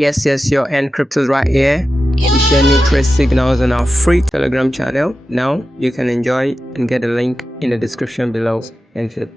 Yes, your encrypted right here. We share new trade signals on our free Telegram channel. Now you can enjoy and get a link in the description below. Thank you.